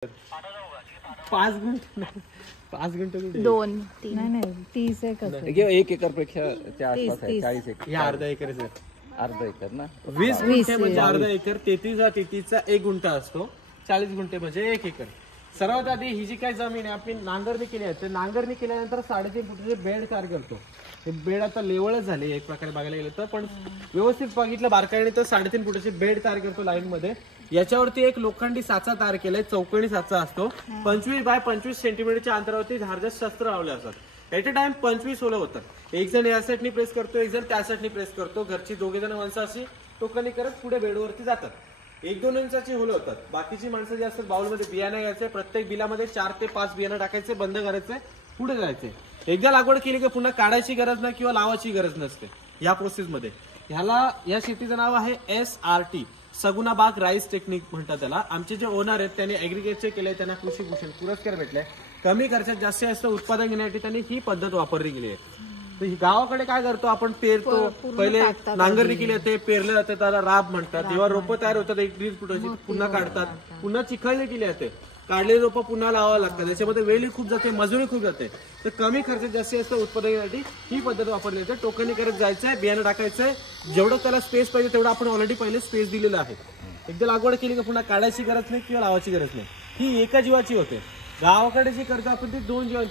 5 घंटे 2-3 नाही 30 एक असेल. 1 एकर पेक्षा त्या आसपास आहे. 40 एकर. हे अर्धा एकर आहे. अर्धा एकर ना. 20 गुंठे म्हणजे अर्धा एकर. 33चा 1 गुंठा असतो. 40 गुंठे म्हणजे 1 एकर. सर्वात आधी ही जी काही जमीन आहे आपण नांगरणी केली आहे, ते नांगरणी केल्यानंतर 3.5 फुटाचे बेड तयार करतो. हे बेड आता लेवलच झाले एक प्रकारे बघायला गेलं तर, पण व्यवस्थित बघितलं बारकाईने तर 3.5 फुटाचे बेड तयार करतो लाईन मध्ये. याच्यावरती एक लोखंडी साचा तयार केलाय, चौकोनी साचा असतो. 25 बाय 25 सेंटीमीटरच्या अंतरावरती धारदार शस्त्र लावले असतात. एट अ टाइम 25 होलं होतं. एक जण या साईडनी प्रेस करतो, एक जण त्या साईडनी प्रेस करतो. घरची 2 जण माणसं अशी टोकनी करत पुढे बेडवरती जातात. 1-2 इंचाची होलं होतात. बाकीची माणसं जे असतात बाउलमध्ये बियाणं घ्यायचे, प्रत्येक बिलामध्ये 4 ते 5 बियाणं टाकायचे, बंद करायचे, पुढे जायचे. एकदा लागवड केली की पुन्हा काढायची गरज नाही किंवा लावायची गरज नसते या प्रोसेसमध्ये. या शेतीचं नाव आहे SRT, सगुना बाग राईस टेक्निक म्हणतात त्याला. आमचे जे ओनर आहेत त्यांनी ऍग्रिकल्चर केलंय, त्यांना कृषी भूषण पुरस्कार भेटलाय. कमी खर्चात जास्त उत्पादन घेण्यासाठी त्यांनी ही पद्धत वापरली गेली आहे. गावाकडे काय करतो आपण, पेरतो, पहिले नांगरणी केली ते पेरलं जातं, त्याला राब म्हणतात. जेव्हा रोपं तयार होतात 1-1.5 फुटाची, पुन्हा काढतात, पुन्हा चिखलणी केली जाते, काढलेली रोपं पुन्हा लावावं लागतात. त्याच्यामध्ये वेळही खूप जाते, मजुरी खूप जाते. तर कमी खर्चात जास्त उत्पादन घेण्यासाठी ही पद्धत वापरली जाते. टोकनी करत जायचंय, बियाणं टाकायचंय, जेवढं त्याला स्पेस पाहिजे तेवढं आपण ऑलरेडी पहिले स्पेस दिलेलं आहे. एकदा लागवड केली की पुन्हा काढायची गरज नाही किंवा लावायची गरज नाही. ही एका जीवाची होते. गावाकडे जी करतो आपण ती 2 जीवांची.